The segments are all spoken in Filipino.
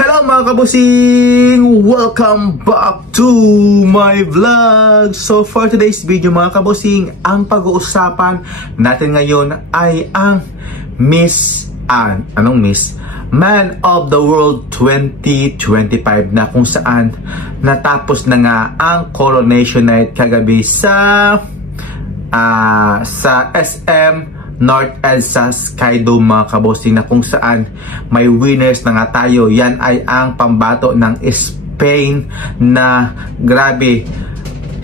Hello mga kabusing! Welcome back to my vlog! So for today's video mga kabusing, ang pag-uusapan natin ngayon ay ang Miss Anne. Anong Miss? Man of the World 2025 na kung saan natapos na nga ang coronation night kagabi sa SM North Elsa Skydome mga kabosing, na kung saan may winners na nga tayo. Yan ay ang pambato ng Spain na grabe,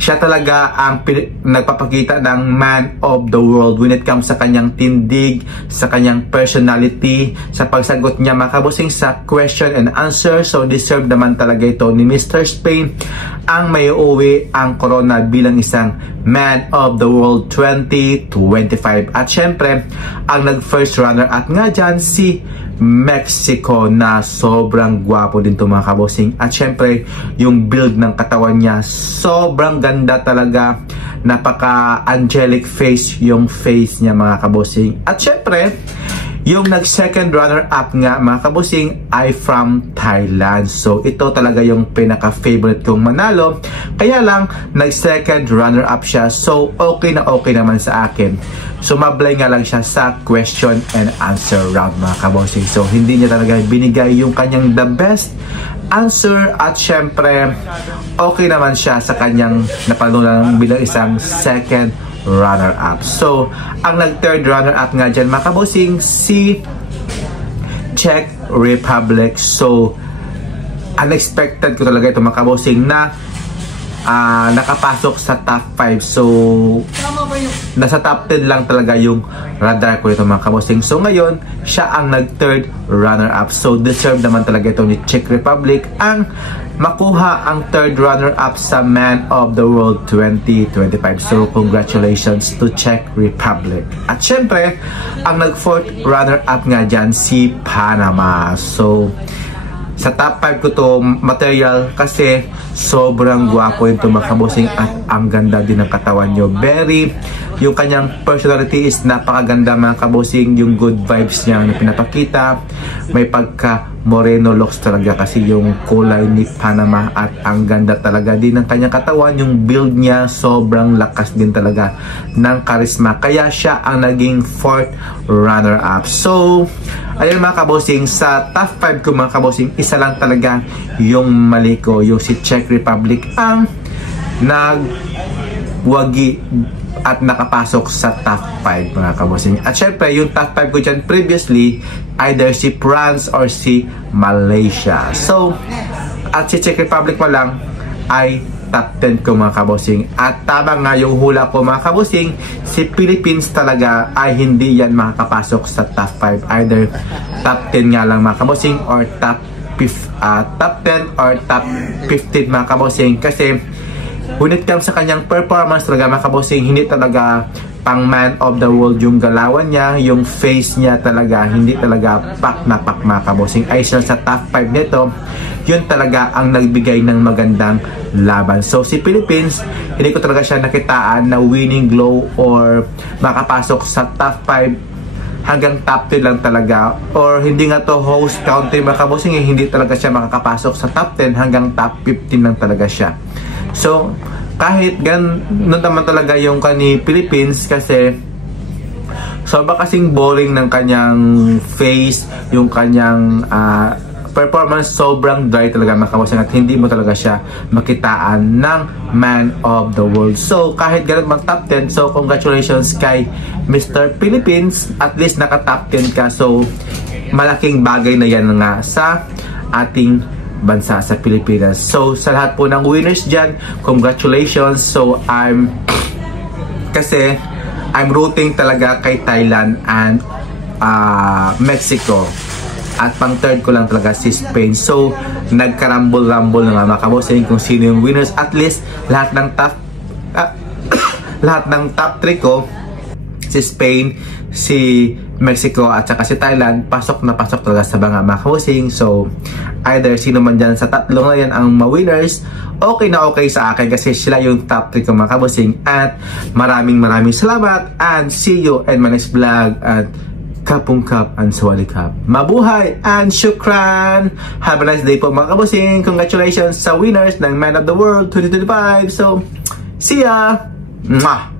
siya talaga ang nagpapakita ng man of the world when it comes sa kanyang tindig, sa kanyang personality, sa pagsagot niya mga kabosing sa question and answer. So deserve naman talaga ito ni Mr. Spain ang may uuwi ang corona bilang isang Man of the World 2025. At syempre, ang nag-first runner-up nga dyan, si Mexico, na sobrang gwapo din to mga kabosing. At syempre, yung build ng katawan niya, sobrang ganda talaga. Napaka-angelic face yung face niya mga kabosing. At syempre, yung nag-second runner-up nga mga kabusing ay from Thailand. So ito talaga yung pinaka-favorite kong manalo. Kaya lang nag-second runner-up siya. So okay naman sa akin. Sumablay nga lang siya sa question and answer round mga kabusing. So hindi niya talaga binigay yung kanyang the best answer. At syempre okay naman siya sa kanyang napanulan bilang isang second runner-up. So, ang nag-third runner-up nga dyan mga kabosing, si Czech Republic. So, unexpected ko talaga ito mga kabosing na nakapasok sa top 5. So, nasa top 10 lang talaga yung radar ko ito mga kabosing. So, ngayon, siya ang nag-third runner-up. So, deserve naman talaga ito ni Czech Republic ang makuha ang third runner-up sa Man of the World 2025. So, congratulations to Czech Republic. At syempre, ang nag-fourth runner-up nga dyan, si Panama. So, sa top 5 ko to material kasi sobrang gwapo ito mga kabosing at ang ganda din ng katawan nyo. Yung kanyang personality is napakaganda mga kabosing. Yung good vibes niya na pinapakita. May pagka moreno looks talaga kasi yung kulay ni Panama, at ang ganda talaga din ng kanyang katawan. Yung build niya sobrang lakas din talaga ng charisma. Kaya siya ang naging fourth runner-up. So, ayun mga kabosing, sa top 5 ko mga kabosing, isa lang talaga yung mali ko. Yung si Czech Republic ang nagwagi at nakapasok sa top 5 mga kabosing. At syempre, yung top 5 ko dyan previously, either si France or si Malaysia. So, at si Czech Republic pa lang ay top 10 ko mga kabosing. At tama nga yung hula ko mga kabosing, si Philippines talaga ay hindi yan makakapasok sa top 5. Either top 10 nga lang mga kabosing or top 10 or top 15 mga kabosing. Kasi when it comes sa kanyang performance talaga mga kabosing, hindi talaga pang Man of the World yung galawan niya, yung face niya talaga, hindi talaga pak na pak mga kabosing. Ay siya sa top 5 nito, yun talaga ang nagbigay ng magandang laban. So si Philippines, hindi ko talaga siya nakitaan na winning glow or makapasok sa top 5 hanggang top 10 lang talaga, or hindi nga to host country mga kabosing, hindi talaga siya makakapasok sa top 10 hanggang top 15 lang talaga siya. So kahit ganun naman talaga yung kani Philippines, kasi sobra kasing boring ng kanyang face, yung kanyang performance sobrang dry talaga mga kabosing, at hindi mo talaga siya makitaan ng Man of the World. So kahit ganun mag top 10, so congratulations kay Mr. Philippines, at least naka top 10 ka. So malaking bagay na yan nga sa ating bansa, sa Pilipinas. So sa lahat po ng winners dyan, congratulations. So I'm rooting talaga kay Thailand and Mexico, at pang third ko lang talaga si Spain. So nagkarambol-rambol na nga mga kabosing kung sino yung winners. At least lahat ng top 3 ko, si Spain, si Mexico at saka si Thailand, pasok na pasok talaga sa mga kabosing. So either sino man dyan sa tatlong na yan ang ma-winners, okay na okay sa akin kasi sila yung top 3 ko mga kabosing. At maraming salamat, and see you in my next vlog, at Kapungkap and Sawadikap. Mabuhay and shukran! Have a nice day po mga kabosing. Congratulations sa winners ng Man of the World 2025. So, see ya! Mwah!